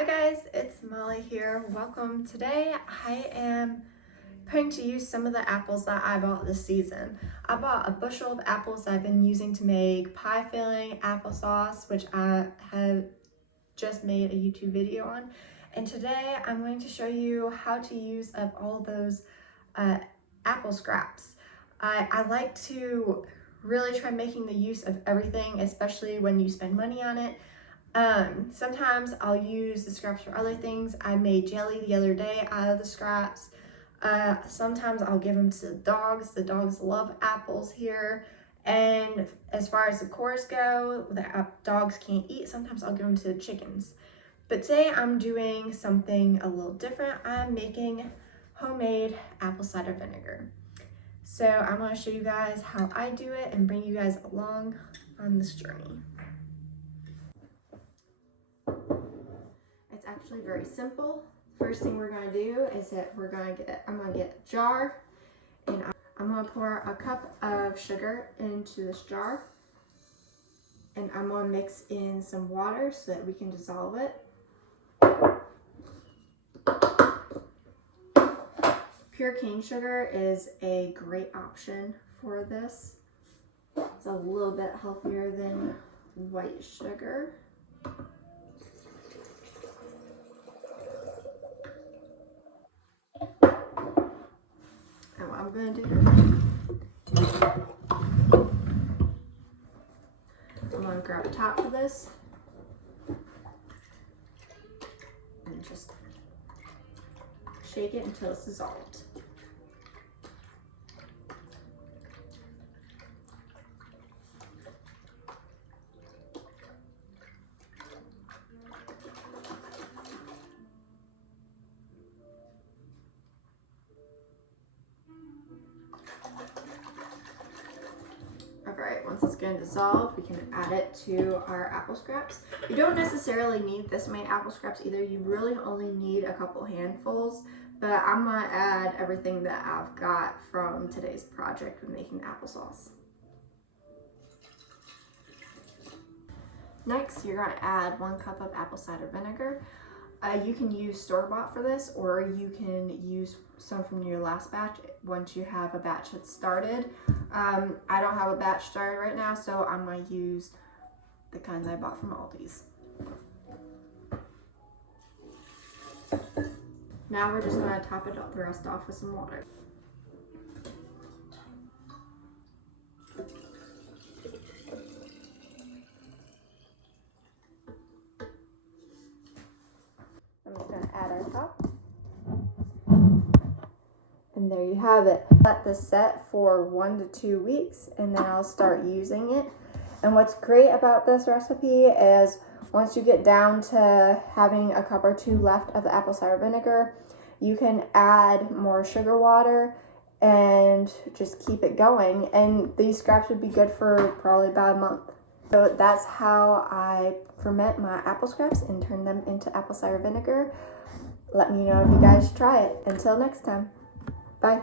Hi guys, it's Molly here. Welcome. Today I am putting to use some of the apples that I bought this season. I bought a bushel of apples I've been using to make pie filling applesauce, which I have just made a YouTube video on. And today I'm going to show you how to use up all those apple scraps. I like to really try making the use of everything, especially when you spend money on it. Sometimes I'll use the scraps for other things. I made jelly the other day out of the scraps. Sometimes I'll give them to the dogs. The dogs love apples here. And as far as the cores go, the dogs can't eat. Sometimes I'll give them to the chickens. But today I'm doing something a little different. I'm making homemade apple cider vinegar. So I'm going to show you guys how I do it and bring you guys along on this journey. It's actually very simple. First thing we're going to do is that I'm going to get a jar, and I'm going to pour a cup of sugar into this jar, and I'm going to mix in some water so that we can dissolve it. Pure cane sugar is a great option for this. It's a little bit healthier than white sugar. And what I'm going to do, I'm going to grab a top for this and just shake it until it's dissolved. Alright, once it's going to dissolve, we can add it to our apple scraps. You don't necessarily need this many apple scraps either. You really only need a couple handfuls, but I'm going to add everything that I've got from today's project with making applesauce. Next, you're going to add 1 cup of apple cider vinegar. You can use store-bought for this, or you can use some from your last batch once you have a batch that's started. I don't have a batch started right now, so I'm going to use the kinds I bought from Aldi's. Now we're just going to top the rest off with some water. I'm just going to add our top. And there you have it. Let this set for 1 to 2 weeks, and then I'll start using it. And what's great about this recipe is once you get down to having a cup or 2 left of the apple cider vinegar, you can add more sugar water and just keep it going. And these scraps would be good for probably about a month. So that's how I ferment my apple scraps and turn them into apple cider vinegar. Let me know if you guys try it. Until next time. Bye.